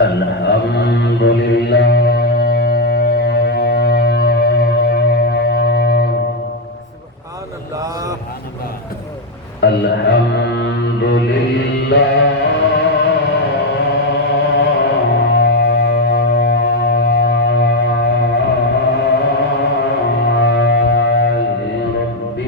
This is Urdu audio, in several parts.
الحمد لله سبحان الله الحمد لله رب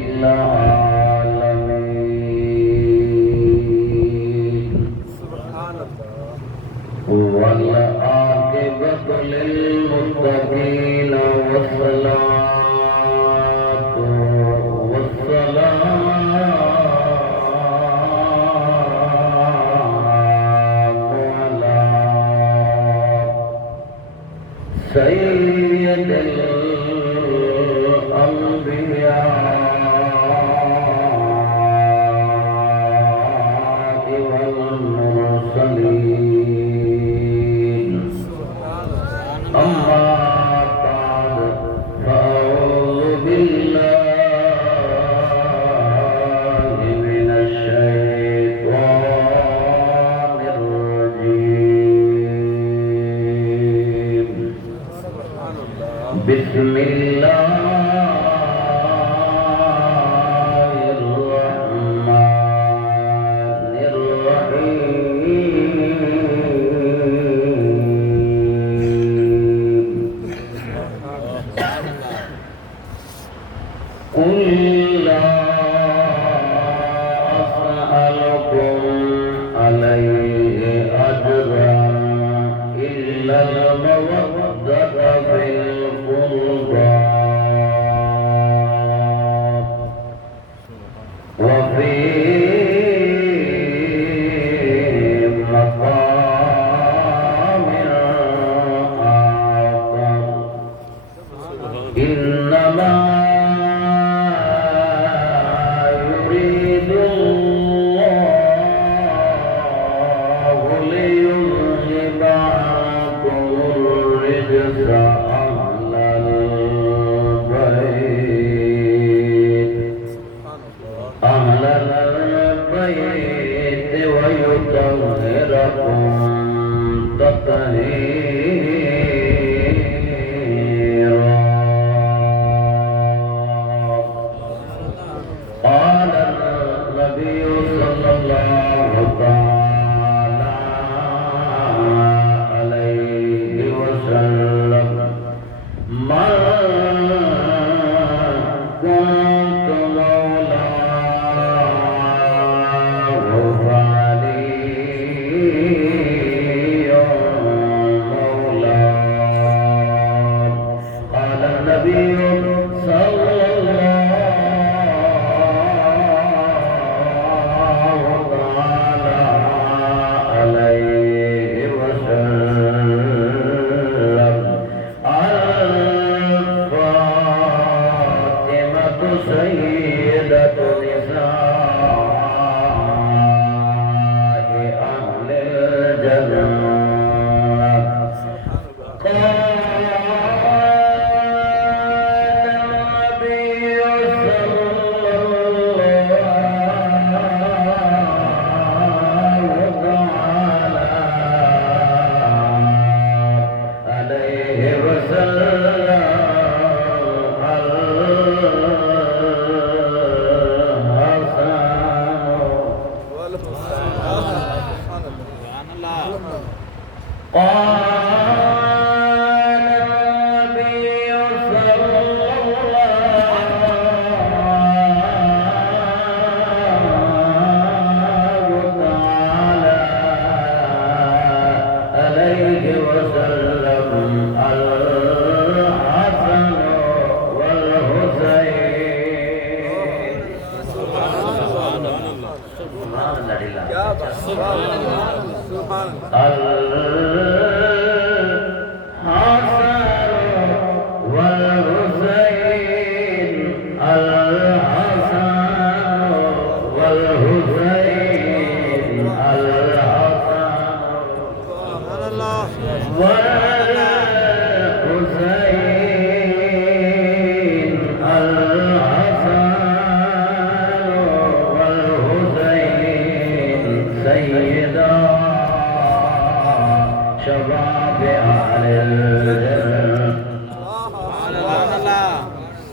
العالمين سبحان الله والعاقبة للمتقين والصلاة والسلام على سيد الأنبياء والمرسلين أما بعد فأعوذ بالله من الشيطان الرجيم سبحان الله بسم الله الرحمن الرحيم قل لا أسألكم عليه أجرا إلا المودة في القربى وفي مقام آخر إنما يريد الله ليذهب عنكم الرجس أهل البيت ويطهركم تطهيرا قال النبي صلى الله تعالى عليه وسلم من كنت مولاه فعلي مولاه قال النبي صلى الله تعالى عليه وسلم الفاطمة سيدة نساء أهل الجنة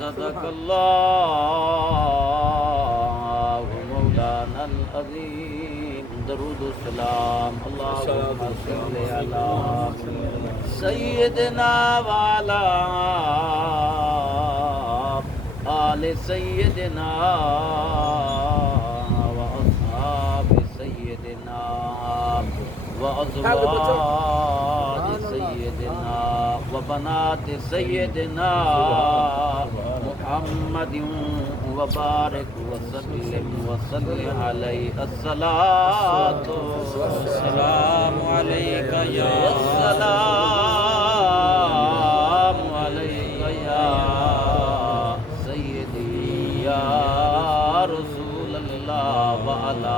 صدق اللہ مولانا العظیم درود السلام اللہم صلی علی سیدنا والا آل سیدنا و اصحاب سیدنا و ازواج سیدنا و بنات سیدنا محمد و بارک وسلم علیہ الصلاۃ والسلام علیک یا السلام علیک یا سیدی یا رسول اللہ وعلی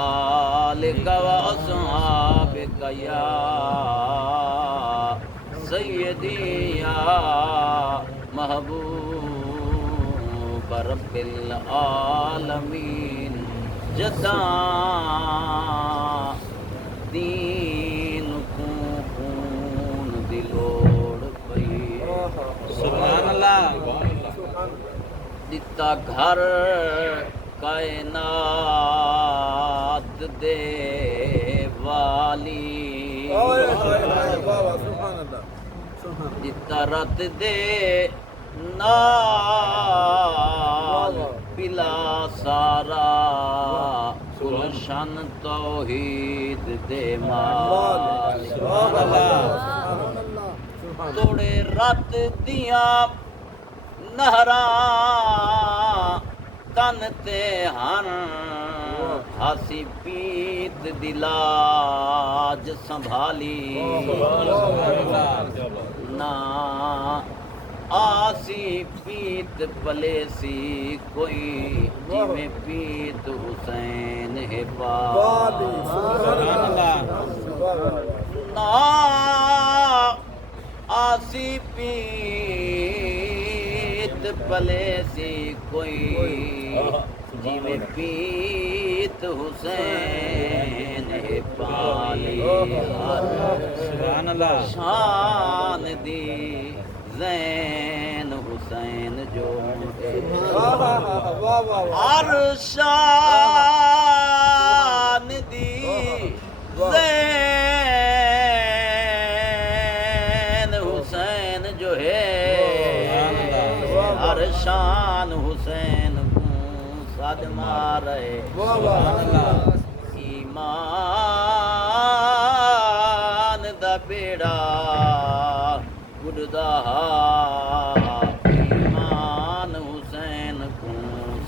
آلک و اصحابک یا سیدی یا محبوب رب العالمین جداں دین کو خون دلوڑ پئی سبحان اللہ دتا گھر کائنات دے والی دتا رت دے نال پلا سارا گلشن توحید دے مال توڑے رت دیاں نہراں تن تے ہن ہاسی پیت دلاج سنبھالی نا آسی پیت پلیسی کوئی جی میں پیت حسین ہے پاک نا آسی پیت پلیسی کوئی جی میں پیت حسین ہے پالی سبحان اللہ شان دی زین حسین جو ہر شان دی زین حسین جو ہے ہر شان حسین کو صد مارے ایمان دا بیڑا گڑدا ایمان حسین کو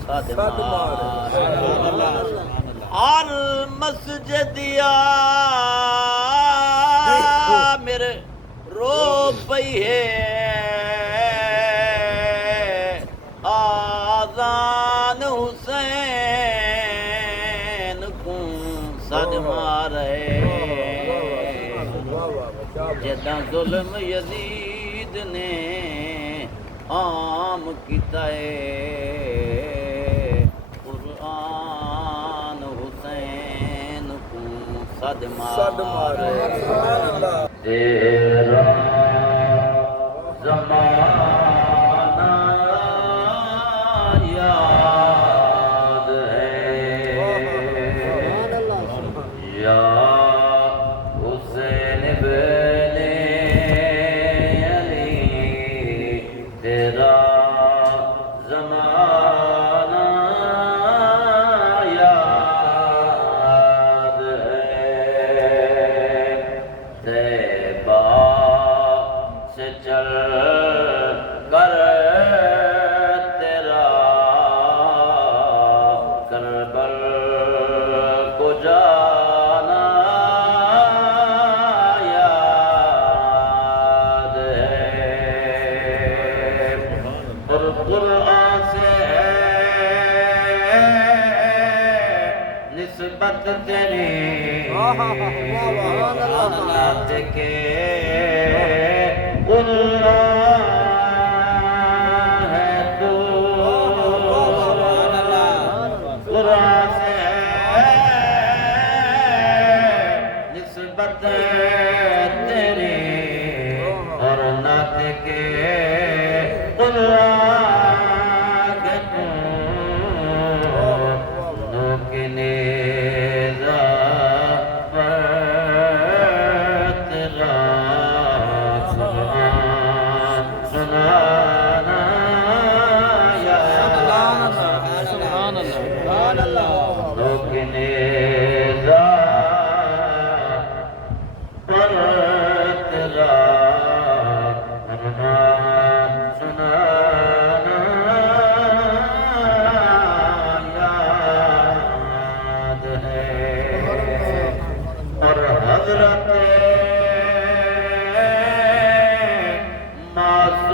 صد مارے ہر مسجد یا میرے رو پئی ہے آذان حسین کو صد مارے جداں ظلم یزید نے عام کیتا ہے قرآن حسین کو صد مارے تیرا زمانہ یاد ہے یا حسین بن علی تیرا زمانہ یاد ہے طیبہ سے چل کر تیرا کربل کو جانا یاد ہے اور قرآن سے نسبت تیری نات کے قرآن ہے تو قرآن سے نسبت تیری اور نات کے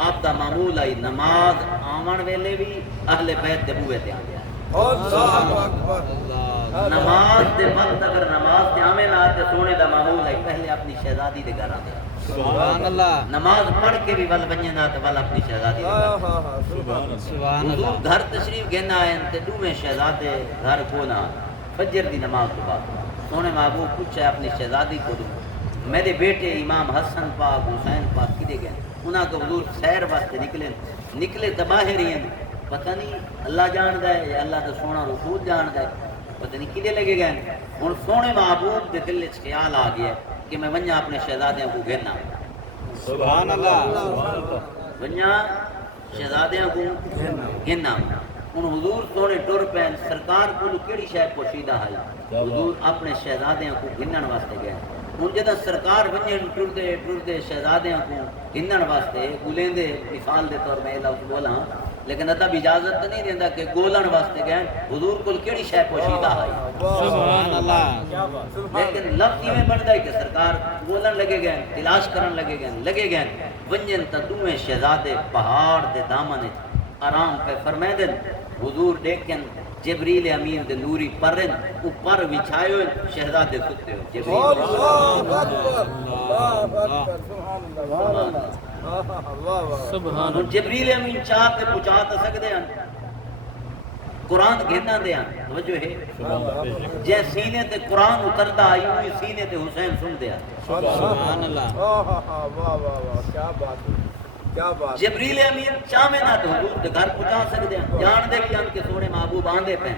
آپ دا معمول آئی نماز آمن ویلے بھی اہل بیت دے بوئے تے آندے اللہ اکبر نماز دے وقت اگر نماز تے آمن آتے سونے دا معمول آئی پہلے اپنی شہزادی دے گھر آندے سبحان اللہ نماز پڑھ کے بھی ول بنجے نہ تے ول اپنی شہزادی دے گھر سبحان حضور اللہ گھر تشریف گھن آئے تے دوویں شہزادے گھر کو نہ فجر دی نماز تو بعد سونے محبوب پوچھا اپنی شہزادی کو دوں میرے بیٹے امام حسن پاک حسین پاک کدے گئے انہاں کو حضور سیر واسطے نکلے تباہر ہی ہیں پتہ نہیں اللہ جاندا ہے یا اللہ دا سونا رسول جاندا ہے پتہ نہیں کدے لگے گئے ہن سونے محبوب دے دل وچ خیال آ گیا کہ میں ونجا اپنے شہزادیاں کو گھنا سبحان اللہ ونجا شہزادیاں کو گھنا ہن حضور سونے ٹر پین سرکار کو کیڑی شے پوشیدہ ہے حضور اپنے شہزادیاں کو گھنن واسطے گئے ہن جدوں سرکار ونجن ٹردے شہزادیاں کو گھنن واسطے گولیندے مثال دے طور میں لفظ بولاں لیکن ادب اجازت نہیں دیندا کہ گولن واسطے گئے حضور کو کیڑی شے پوشیدہ ہے سبحان اللہ کیا بات لیکن لفظ میں بندا ہے کہ سرکار گولن لگے گئے تلاش کرن لگے گئے ونجن تا دوویں شہزادے پہاڑ دے دامن آرام پہ فرمائے دن حضور دیکھن جبریل امین دے نوری پرن اوپر وچھائے ہوئے شہزادے ستے ہو جبریل اللہ اکبر اللہ اکبر سبحان اللہ ہن جبریل امین چاہ تے پہنچا تے سکدے ہیں قرآن گھنا دے ہیں توجہ ہے جے سینے تے قرآن اتردا آئی ہوئی سینے تے حسین سن دے ہیں سبحان اللہ واہ واہ واہ کیا بات ہے کیا بات جبریل امین چاہے نہ تو حضور دے گھر پہنچا سکدے ہیں جان دے بھی ہم کہ سونے محبوب آندے پے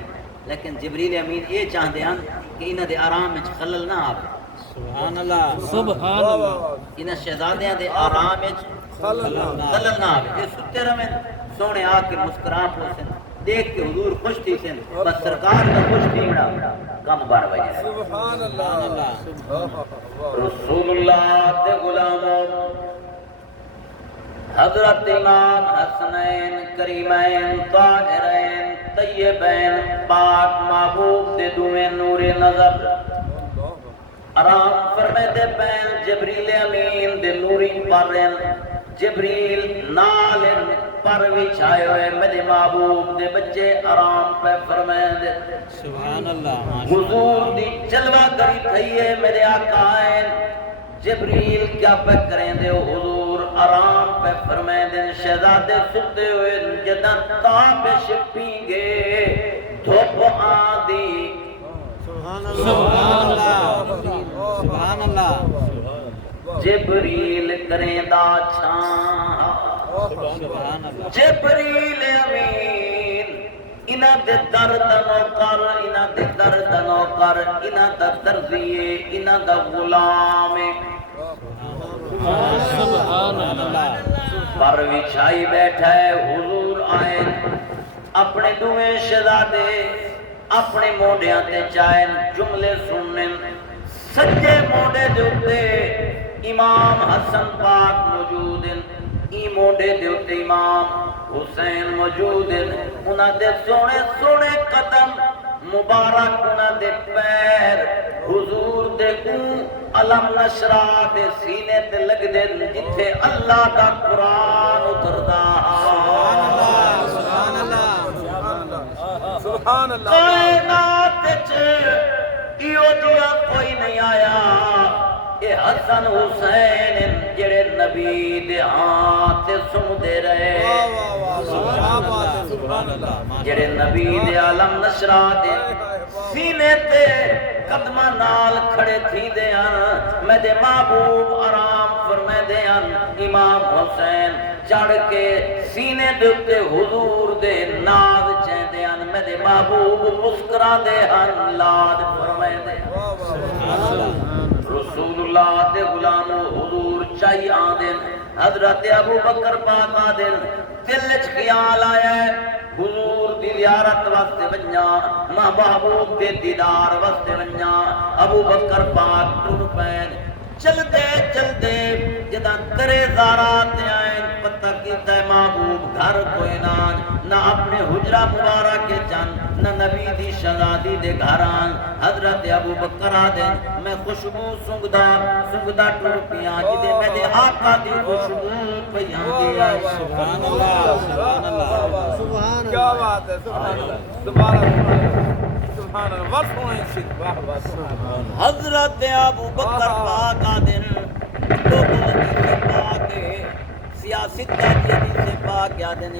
لیکن جبریل امین یہ چاہندے ہیں کہ انہاں دے آرام وچ خلل نہ آوے سبحان اللہ سبحان اللہ انہاں شہزادیاں دے آرام وچ خلل نہ آوے یہ ستے رہن سونے آ کے مسکرا پوسن دیکھ کے حضور خوش تھی سن بس سرکار دا خوش تھی بڑا کم بار وجہ سبحان اللہ رسول اللہ تے غلاموں حضرت امام حسنین کریمین طاہرین طیبین پاک محبوب دے دویں نور نظر آرام فرمے دے پین جبریل امین دے نوری پرن جبریل نال پر وچھائے ہوئے میرے محبوب دے بچے آرام پہ فرمے دے سبحان اللہ حضور دی جلوہ کری تھئیے میرے آقا ہیں جبریل کیا پہ کریں دے حضور آرام پہ فرمائے دن شہزادے ستے ہوئے جدن تابش پینگے دھوپ آدھی سبحان اللہ سبحان اللہ جبریل کریں دا چھان سبحان اللہ جبریل امین انہ دے دردنو کر انہ دے دردنو کر انہ دا درزیے انہ دا غلام سبحان اللہ پر وچھائی بیٹھا ہے حضور آئے اپنے دویں شہزادے اپنے موڈیاں تے چائن جملے سنن سجے موڈے دے اتے امام حسن پاک موجود ہیں ای موڈے دے اتے امام حسین موجود ہیں انہاں دے سونے سونے قدم مبارک انہاں دے پیر حضور دے علم نشرا دے سینے تے لگ دے جتھے اللہ دا قرآن اتردا سبحان اللہ سبحان اللہ کائنات وچ ایو جیا کوئی نہیں آیا اے حسن حسین جڑے نبی دے ہاتھ سمدے رہے سبحان اللہ جڑے نبی دے عالم نشرا دے سینے تے قدمہ نال کھڑے تھی دے ہیں میرے محبوب آرام فرمے دے ہیں امام حسین چڑھ کے سینے دے حضور دے ناز چین دے ہیں میرے محبوب مسکرا دے ہیں لاد فرمے دے ہیں رسول اللہ دے غلام حضور چاہی آدن حضرت ابو بکر پاک آدن دل وچ خیال آیا ہے حضور دی زیارت واسطے ونجا ماں محبوب دے دیدار واسطے ونجا ابو بکر پاک ٹر پین چل دے جداں کرے زارات آئیں تک کیتا ہے محبوب گھر کوئی نان نہ اپنے حجرہ مبارک کے چند نہ نبی دی شہزادی دے گھران حضرت ابو بکر آدن میں خوشبو سنگدہ ٹر پیاں جدے میں دے آقا دی خوشبو پیاں دیا سبحان اللہ سبحان اللہ کیا بات ہے سبحان اللہ سبحان اللہ وقت ہونے سے واہ واہ سبحان اللہ حضرت ابو بکر پاک آدن لوگوں کی سے پاک سیاست کا جیدی سے پاک آدن